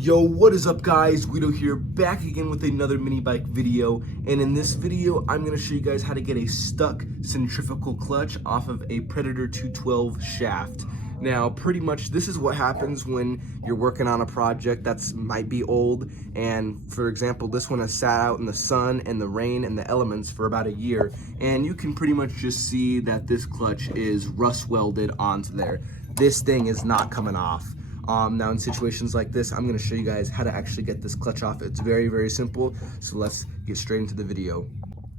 Yo, what is up guys? Guido here, back again with another mini bike video, and in this video I'm going to show you guys how to get a stuck centrifugal clutch off of a Predator 212 shaft. Now pretty much this is what happens when you're working on a project that's might be old, and for example this one has sat out in the sun and the rain and the elements for about a year, and you can pretty much just see that this clutch is rust welded onto there. This thing is not coming off. Now in situations like this, I'm gonna show you guys how to actually get this clutch off. It's very, very simple. So let's get straight into the video.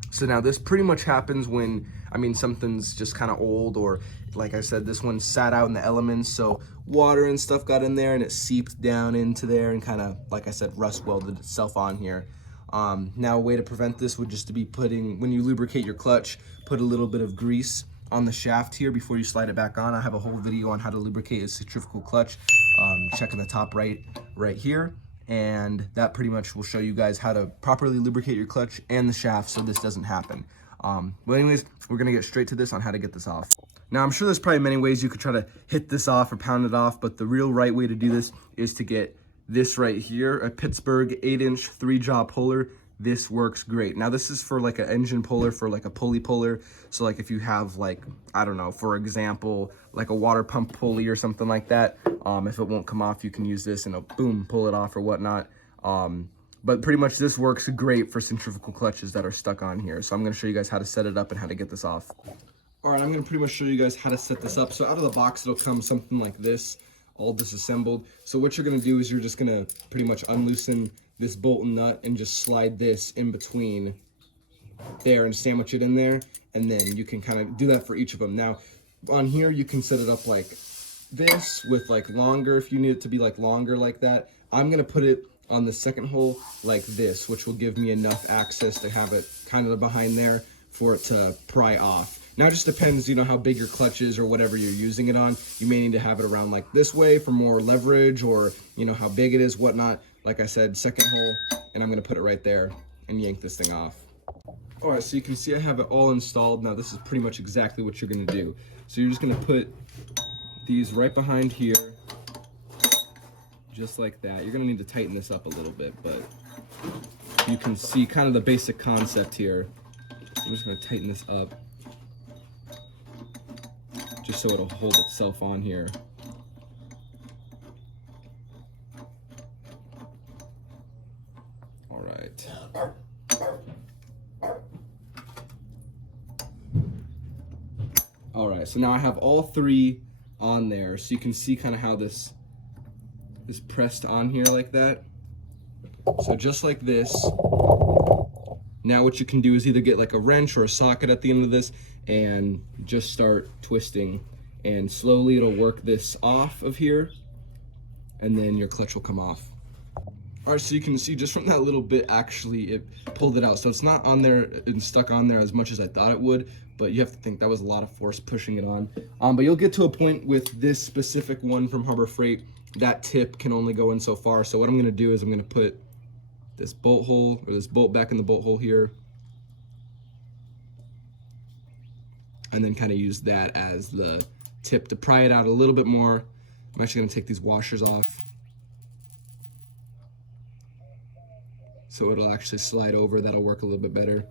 So now this pretty much happens when, something's just kind of old, or like I said, this one sat out in the elements. So water and stuff got in there and it seeped down into there and kind of, like I said, rust welded itself on here. Now a way to prevent this would just to be when you lubricate your clutch, put a little bit of grease on the shaft here before you slide it back on. I have a whole video on how to lubricate a centrifugal clutch. Check in the top right here, and that pretty much will show you guys how to properly lubricate your clutch and the shaft so this doesn't happen. But anyways, we're gonna get straight to this on how to get this off. Now I'm sure there's probably many ways you could try to hit this off or pound it off, but the real right way to do this is to get this right here, a Pittsburgh 8-inch 3-jaw puller. This works great. Now this is for like an engine puller, for like a pulley puller. So like if you have like, I don't know, for example, like a water pump pulley or something like that, if it won't come off, you can use this and boom, pull it off or whatnot. But pretty much this works great for centrifugal clutches that are stuck on here. So I'm gonna show you guys how to set it up and how to get this off. All right, I'm gonna pretty much show you guys how to set this up. So out of the box, it'll come something like this, all disassembled. So what you're gonna do is you're just gonna pretty much unloosen this bolt and nut and just slide this in between there and sandwich it in there, and then you can kind of do that for each of them. Now on here you can set it up like this with like longer, if you need it to be like longer like that. I'm gonna put it on the second hole like this, which will give me enough access to have it kind of behind there for it to pry off. Now it just depends, how big your clutch is or whatever you're using it on. You may need to have it around like this way for more leverage, or how big it is, whatnot. Like I said, second hole, and I'm gonna put it right there and yank this thing off. All right, so you can see I have it all installed. Now this is pretty much exactly what you're gonna do. So you're just gonna put these right behind here, just like that. You're gonna need to tighten this up a little bit, but you can see kind of the basic concept here. I'm just gonna tighten this up, just so it'll hold itself on here. All right, so now I have all three on there, so you can see kind of how this is pressed on here like that. So just like this. Now what you can do is either get like a wrench or a socket at the end of this and just start twisting, and slowly it'll work this off of here, and then your clutch will come off. All right, so you can see just from that little bit, actually it pulled it out. So it's not on there and stuck on there as much as I thought it would, but you have to think that was a lot of force pushing it on. But you'll get to a point with this specific one from Harbor Freight, that tip can only go in so far. So what I'm gonna do is I'm gonna put this bolt hole, or this bolt back in the bolt hole here, and then kind of use that as the tip to pry it out a little bit more. I'm actually gonna take these washers off, so it'll actually slide over. That'll work a little bit better.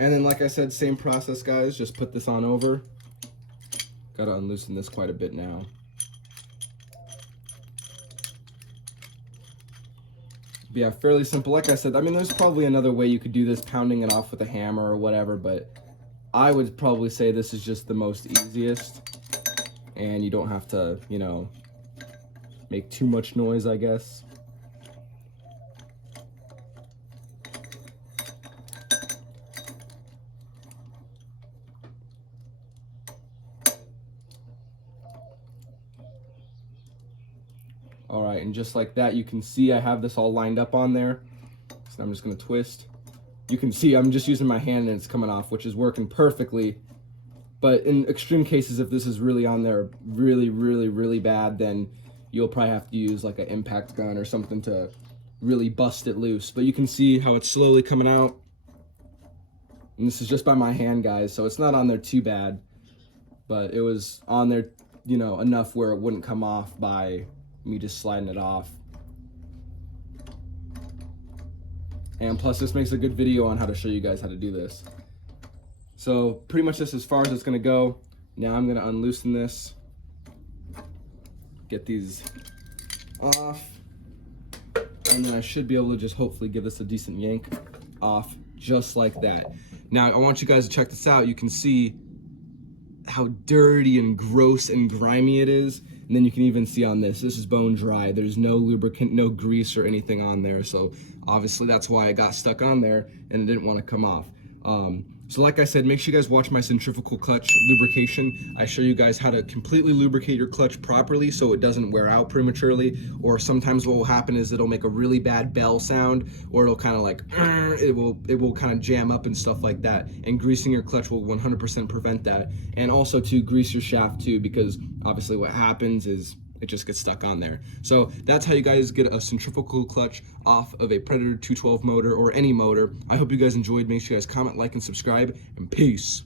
And then, like I said, same process, guys. Just put this on over. Gotta unloosen this quite a bit now. But yeah, fairly simple. Like I said, there's probably another way you could do this, pounding it off with a hammer or whatever, but I would probably say this is just the most easiest, and you don't have to, make too much noise, I guess. All right, and just like that, you can see I have this all lined up on there. So I'm just gonna twist. You can see I'm just using my hand and it's coming off, which is working perfectly. But in extreme cases, if this is really on there really, really, really bad, then you'll probably have to use like an impact gun or something to really bust it loose. But you can see how it's slowly coming out. And this is just by my hand, guys, so it's not on there too bad. But it was on there, enough where it wouldn't come off by me just sliding it off. And plus this makes a good video on how to show you guys how to do this. So pretty much this as far as it's gonna go. Now I'm gonna unloosen this, get these off, and then I should be able to just hopefully give this a decent yank off just like that. Now I want you guys to check this out. You can see how dirty and gross and grimy it is. And then you can even see on this is bone dry. There's no lubricant, no grease or anything on there. So obviously that's why I got stuck on there and it didn't want to come off. So like I said, make sure you guys watch my centrifugal clutch lubrication. I show you guys how to completely lubricate your clutch properly so it doesn't wear out prematurely, or sometimes what will happen is it'll make a really bad bell sound, or it'll kind of like, it will kind of jam up and stuff like that. And greasing your clutch will 100% prevent that. And also to grease your shaft too, because obviously what happens is it just gets stuck on there. So that's how you guys get a centrifugal clutch off of a Predator 212 motor or any motor. I hope you guys enjoyed. Make sure you guys comment, like, and subscribe, and peace.